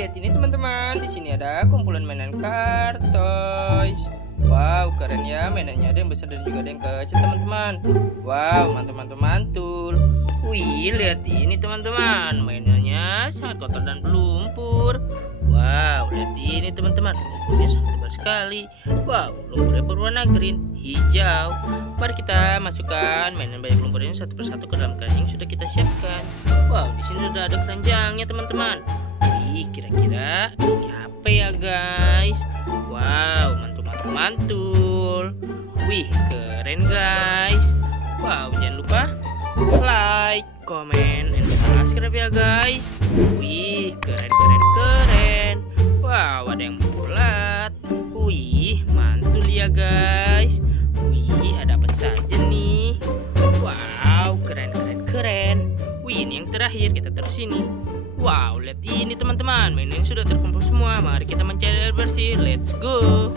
lihat ini teman-teman. Di sini ada kumpulan mainan car toys. Wow, keren ya mainannya. Ada yang besar dan juga ada yang kecil teman-teman. Wow, mantul-mantul-mantul. Wih, lihat ini teman-teman. Mainannya sangat kotor dan berlumpur. Wow, lihat ini teman-teman. Lumpurnya sangat tebal sekali. Wow, lumpurnya berwarna green, hijau. Mari kita masukkan mainan banyak lumpur ini satu persatu ke dalam keranjang yang sudah kita siapkan. Wow, di sini sudah ada keranjangnya teman-teman. Wih, kira-kira ini apa ya guys? Wow, mantul-mantul. Wih, keren guys. Wow, jangan lupa like, comment, and subscribe ya guys. Wih, keren. Wow, ada yang bulat. Wih, mantul ya guys. Wih, ada apa saja nih? Wow, keren. Wih, ini yang terakhir, kita taruh sini. Wow, lihat ini teman-teman, mainan sudah terkumpul semua. Mari kita mencari air bersih. Let's go.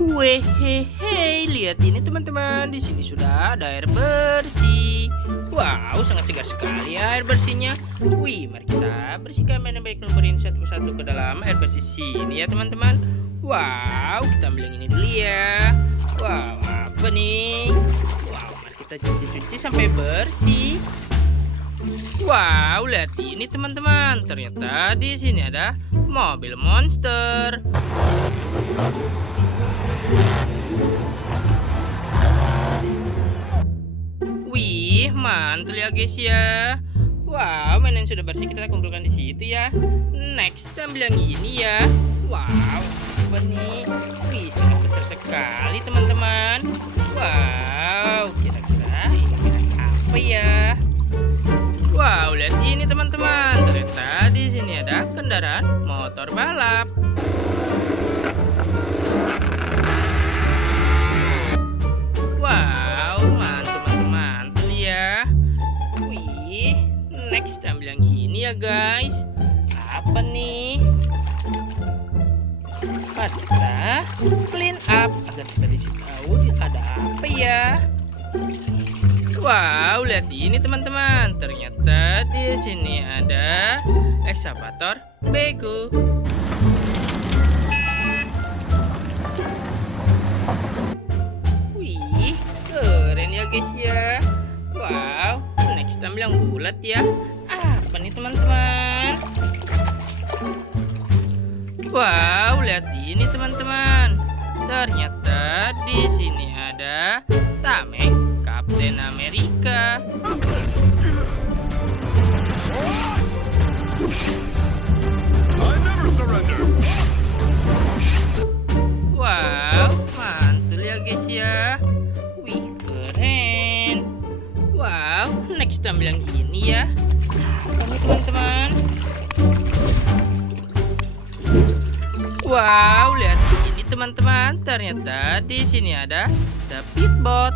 Wehehe, lihat ini teman-teman. Di sini sudah ada air bersih. Wow, sangat segar sekali ya air bersihnya. Wih, mari kita bersihkan mainan baik lumpur ini satu persatu ke dalam air bersih sini ya teman-teman. Wow, kita ambil yang ini dulu ya. Wow, apa nih? Wow, mari kita cuci sampai bersih. Wow, lihat ini teman-teman. Ternyata di sini ada mobil monster. Wih, mantul ya guys ya. Wow, mainan sudah bersih, kita kumpulkan di situ ya. Next, kita ambil yang ini ya. Wow, apa nih? Wih, sangat besar sekali teman-teman. Wow, kira-kira ini mainan apa ya? Wow, lihat ini teman-teman. Ternyata di sini ada kendaraan motor balap. Wow, mantul ya. Wih, next ambil yang ini ya guys. Apa nih? Mari kita clean up agar kita disi tahu ada apa ya. Wow, lihat ini teman-teman. Ternyata di sini ada ekskavator bego. Wih, keren ya guys ya. Wow, next ambil yang bulat ya. Apa nih teman-teman? Wow, lihat ini teman-teman. Ternyata di sini ada tameng Kapten Amerika. I never surrender. Wow, mantul ya guys ya. Wih, keren. Wow, next ambil yang ini ya. Apa nih teman-teman? Wow, lihat ini teman-teman. Ternyata di sini ada speedboat.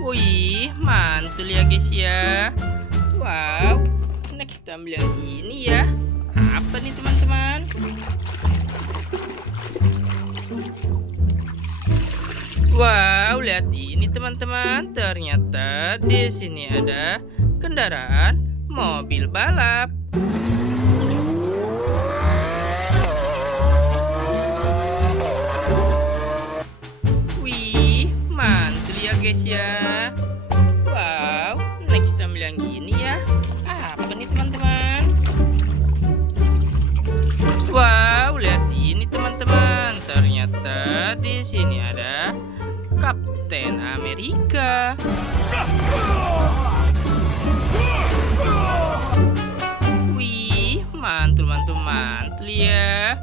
Wih, mantul ya guys ya. Wow, next ambil yang ini ya. Apa nih teman-teman? Wow, lihat ini teman-teman. Ternyata di sini ada kendaraan mobil balap. Wih, mantul ya guys ya. Wow, next ambil yang ini ya. Apa nih teman-teman? Wow, lihat ini teman-teman. Ternyata di sini ada Kapten Amerika. Wih, mantul ya.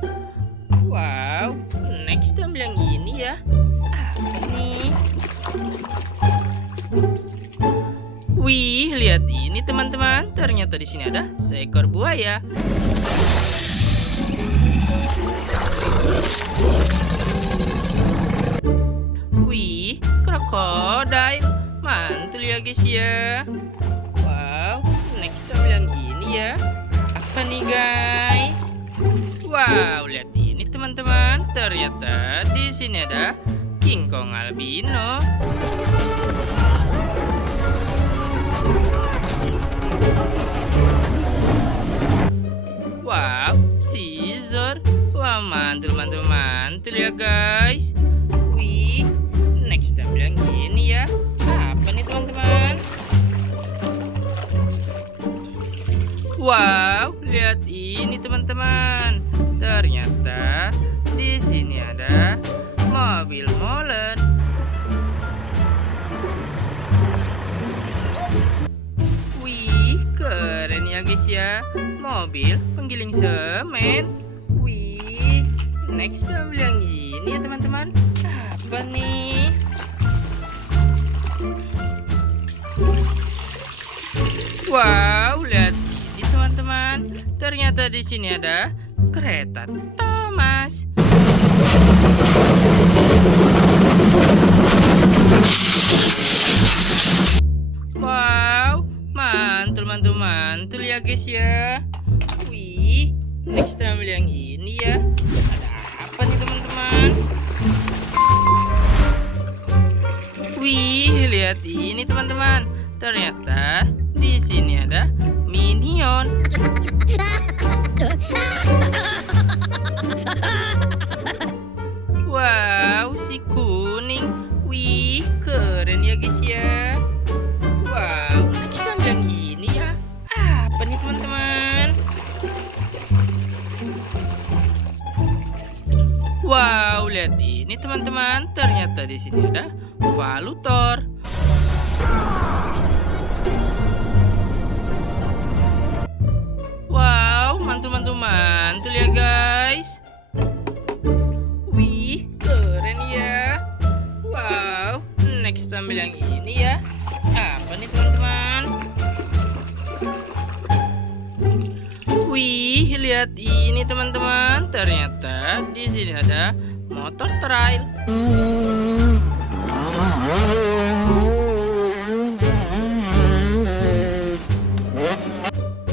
Wow, next ambil yang ini ya. Apa nih? Wih, lihat ini teman-teman. Ternyata di sini ada seekor buaya. Wih, krokodil. Mantul ya guys ya. Wow, next ambil yang ini ya. Apa nih guys? Wow, lihat ini teman-teman. Ternyata di sini ada King Kong albino. Wow, scissor. Wah, mantul ya guys. Wih, next time yang ini ya. Apa nih teman-teman? Wow, lihat ini teman-teman. Ternyata di sini ada mobil molen. Wih, keren ya guys ya. Mobil penggiling semen. Wih, next time yang ini ya teman-teman. Apa nih? Wow, lihat ini teman-teman. Ternyata di sini ada kereta Thomas. Wow, mantul ya guys ya. Wih, next time yang ini ya. Ada apa nih teman-teman? Wih, lihat ini teman-teman. Ternyata di sini ada Minion. Wow, si kuning. Wih, keren ya guys ya. Wow, next time yang ini ya. Apa nih teman-teman? Wow, lihat ini teman-teman. Ternyata di sini ada Valutor. Wow, mantul ya guys. Wih, keren ya. Wow, next ambil yang ini ya. Apa nih teman-teman? Wih, lihat ini teman-teman. Ternyata di sini ada motor trail.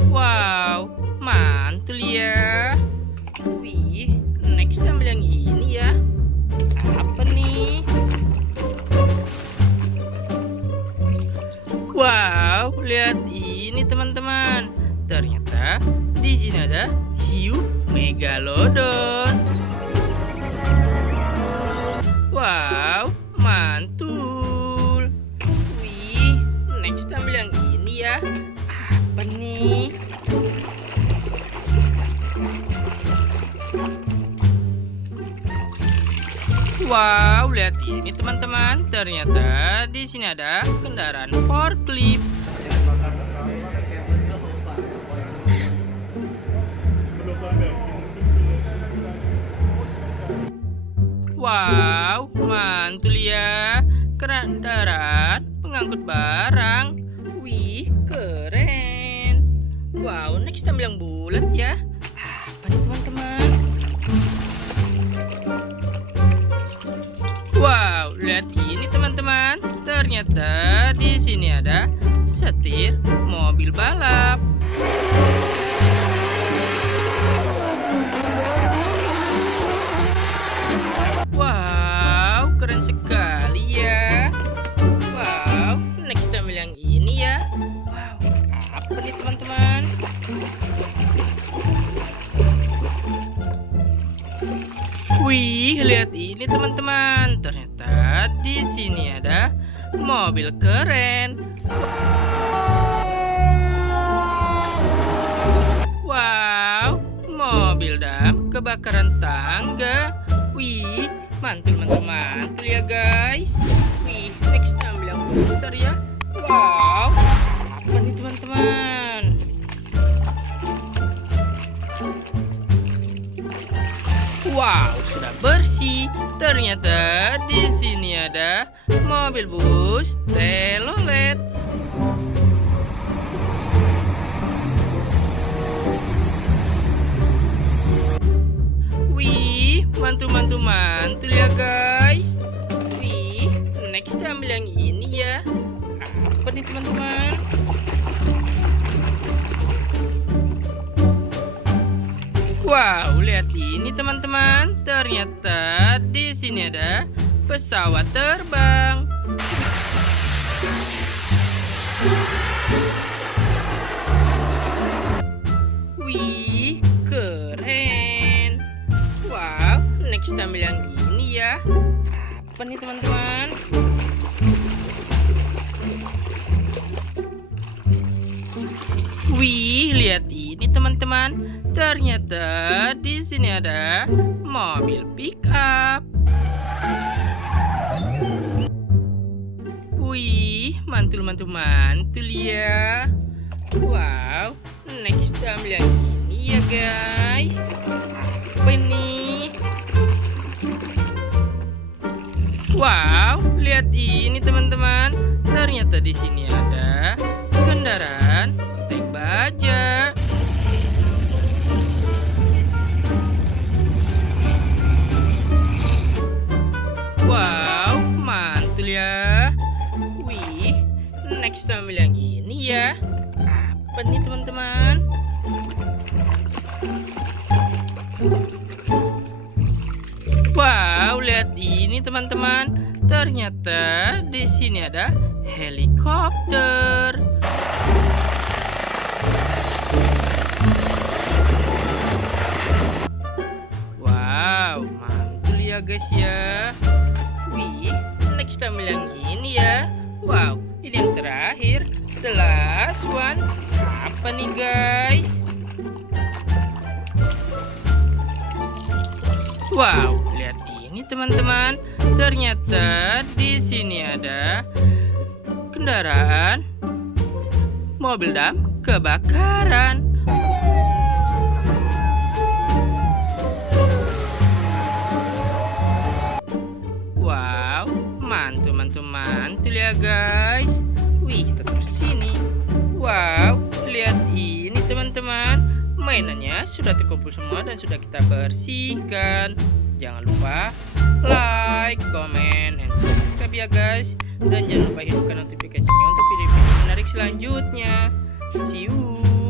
Wow, mantul ya. Wih, next ambil yang ini ya. Apa nih? Wow, lihat ini teman-teman. Ternyata di sini ada hiu megalodon. Wow, mantul. Wih, next ambil yang ini ya. Apa nih? Wow, lihat ini teman-teman. Ternyata di sini ada kendaraan forklift. Wow, mantul ya. Kendaraan pengangkut barang. Wih, keren. Wow, next time yang bulat ya. Apa nih teman-teman? Wow, lihat ini teman-teman. Ternyata di sini ada setir mobil balap. Wow, keren sekali ya. Wow, next ambil yang ini ya. Wow, apa nih teman-teman? Wih, lihat ini teman-teman. Ternyata di sini ada mobil keren. Wow, mobil dam kebakaran tangga. Wih, mantul ya guys. Wih, next ambil yang besar ya. Wow, apa nih teman-teman? Wow, sudah bersih. Ternyata di sini ada mobil bus telolet. Wih, mantul ya guys. Wih, next ambil yang ini ya. Apa nih teman-teman? Wow, lihat ini teman-teman. Ternyata di sini ada pesawat terbang. Wih, keren. Wow, next tampil yang ini ya. Apa nih teman-teman? Wih, lihat ini teman-teman. Ternyata di sini ada mobil pick up. Wih, mantul-mantul ya. Wow, next ambil yang ini ya guys. Apa ini? Wow, lihat ini teman-teman. Ternyata di sini ada kendaraan tank baja. Wow, mantul ya. Wih, next ambil yang ini ya. Apa nih teman-teman? Wow, lihat ini teman-teman. Ternyata di sini ada helikopter. Wow, mantul ya guys ya. Wih, next ambil yang ini ya. Wow, ini yang terakhir, the last one. Apa nih guys? Wow, lihat ini teman-teman. Ternyata di sini ada kendaraan mobil dam kebakaran. Wow, mantul ya guys. Wih, kita terus sini. Wow, lihat ini teman-teman. Mainannya sudah terkumpul semua dan sudah kita bersihkan. Jangan lupa like, comment, and subscribe ya guys. Dan jangan lupa hidupkan notifikasinya untuk video-video menarik selanjutnya. See you.